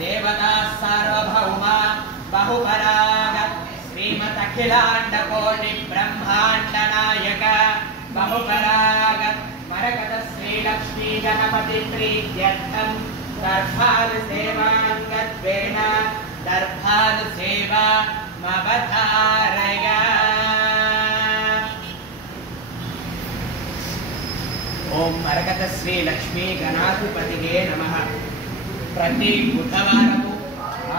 देवता सार्वभौमा बहुपराग श्रीमदखिलांड कोटि ब्रह्मांड नायक बहुपराग मरकत श्री लक्ष्मी गणपति प्रीत्यर्थं दर्भार सेवांगत्वेन दर्भार सेवा मवधारय। ओम मरकत श्री लक्ष्मी गणाधिपतिगे नमः। प्रति बुधवारము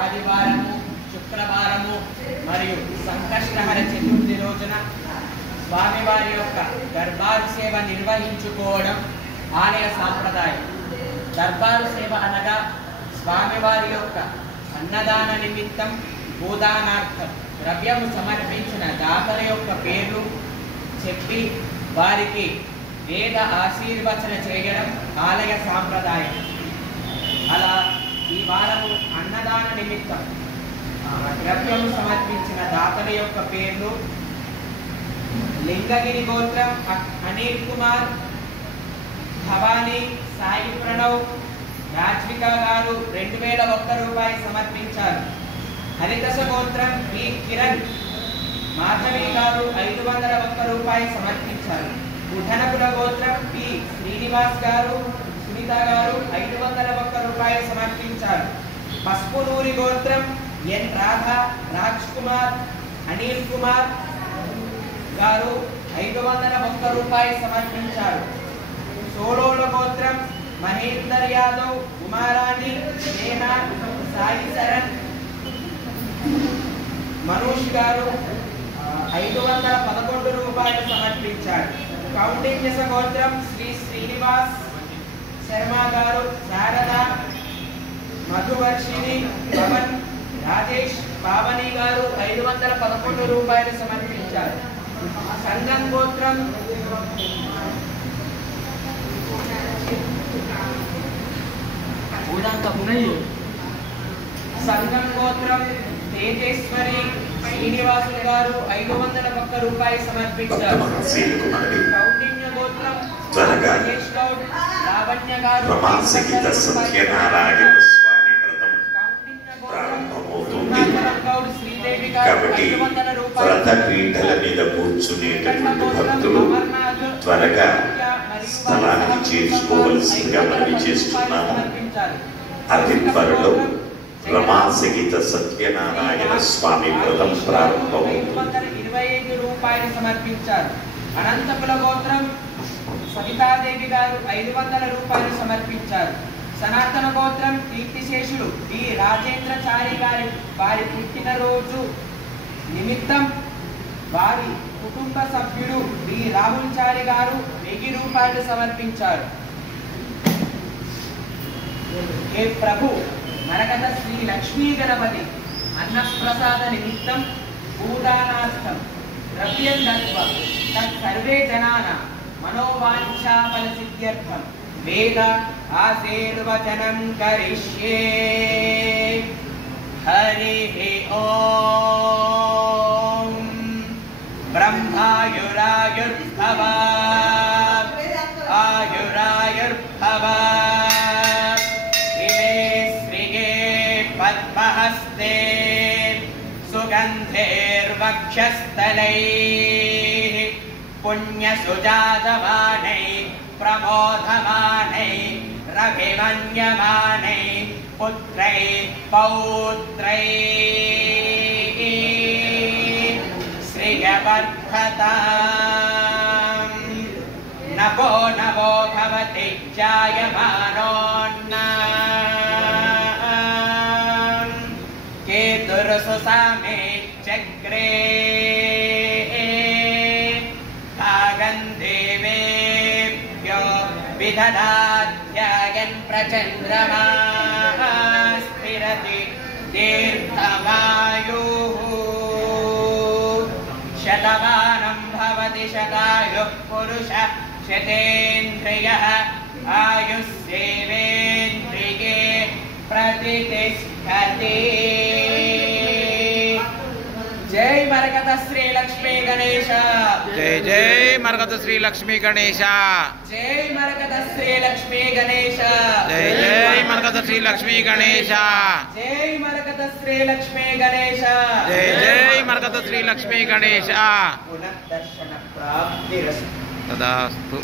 ఆదివారము శుక్రవారము మరియు సంకష్టహర చతుర్థి రోజున స్వామివారి యొక్క దర్బారు సేవ నిర్వహించుకోవడం ఆలయ సాంప్రదాయం. దర్బారు సేవ అనగా స్వామివారి యొక్క అన్నదాన నిమిత్తం భూదానార్థం ద్రవ్యము సమర్పించిన దాతల యొక్క పేర్లు చెప్పి వారికి వేద ఆశీర్వచన చేయడం ఆలయ సాంప్రదాయం. అలా ఈ వారము అన్నదాన నిమిత్తం ద్రవ్యము సమర్పించిన దాతల యొక్క పేర్లు లింగగిరి గోత్రం అనిల్ కుమార్, భవానీ, సాయి ప్రణవ్, రాజ్విక గారు 2001 రూపాయలు సమర్పించారు. హరిదశ గోత్రం పి కిరణ్, మాధవి గారు 501 రూపాయలు సమర్పించారు. ఉఠనకుల గోత్రం పి శ్రీనివాస్ గారు, సునీత గారు 501 రూపాయలు సమర్పించారు. పసుపునూరి గోత్రం ఎన్ రాధా, రాజ్ కుమార్, అనిల్ కుమార్ గారు 501 రూపాయలు సమర్పించారు. సోలోల గోత్రం మహేందర్ యాదవ్, ఉమారాణి, నేహా, సాయి శరణ్, మనోజ్ గారు 511 రూపాయలు సమర్పించారు. కౌండిన్యస గోత్రం శ్రీ శ్రీనివాస్ శర్మ గారు, శారద, మధువర్షిణి, పవన్, రాజేష్, పావని గారు 511 రూపాయలు సమర్పించారు. సంగం గోత్రం సంగం గోత్రం తేజేశ్వరి శ్రీనివాసులు గారు 501 రూపాయలు సమర్పించారు. కౌండిన్య గోత్రం రాజేష్ గౌడ్, లావణ్య గారు రమాసహిత సత్యనారాయణ స్వామి వ్రతం ప్రారంభమవుతుంది. కాబట్టి వ్రత పీఠల మీద కూర్చునేటటువంటి భక్తులు త్వరగా స్థలానికి చేర్చుకోవలసిందిగా మనవి చేస్తున్నాము. అతి త్వరలో రమాసహిత సత్యనారాయణ స్వామి వ్రతం ప్రారంభమవుతుంది. 25 రూపాయలు సమర్పించారు. అనంతపుల గోత్రం సవితాదేవి గారు 500 రూపాయలు సమర్పించారు. సనాతన గోత్రం కీర్తిశేషులు డి రాజేంద్రచారి గారి వారి పుట్టినరోజు నిమిత్తం వారి కుటుంబ సభ్యుడు డి రాహుల్ చారి గారు 1000 రూపాయలు సమర్పించారు. हे प्रभु मरकत श्री लक्ष्मी गणपति अन्नप्रसाद निमित्तं भूदानार्थं द्रव्यं दत्त्वा तत्सर्वे जनानां मनोवाञ्छाफलसिद्ध्यर्थं वेद आशीर्वचनं करिष्ये। हरिः ओम। ब्रह्मायुरायुर्भव आयुरायुर्भव पद्महस्ते सुगन्धैर्वक्षस्थलैः पुण्यसुजातवानैः प्रमोदमानैः रविमन्यमानैः पुत्रैः पौत्रैः श्रियवर्धताम्। नभो नभो भवति जायमानोऽन्नान् केतुर्सुसामे चक्रे भागन्देवेभ्यो विदधात्ययन् प्रचन्द्रमा स्थिरति दीर्घमायुः शतमानं भवति शतायुः पुरुषः शतेन्द्रियः आयुष्येवेन्द्रिये प्रतिष्ठति। जय मरकत श्री लक्ष्मी गणेश जय जय मरकत श्री लक्ष्मी गणेश जय मरकत श्री लक्ष्मी गणेश जय जय मरकत श्री लक्ष्मी गणेश जय मरकत श्री लक्ष्मी गणेश जय जय मरकत श्री लक्ष्मी गणेश पुनः दर्शन प्राप्तिरस्तु तदास्तु।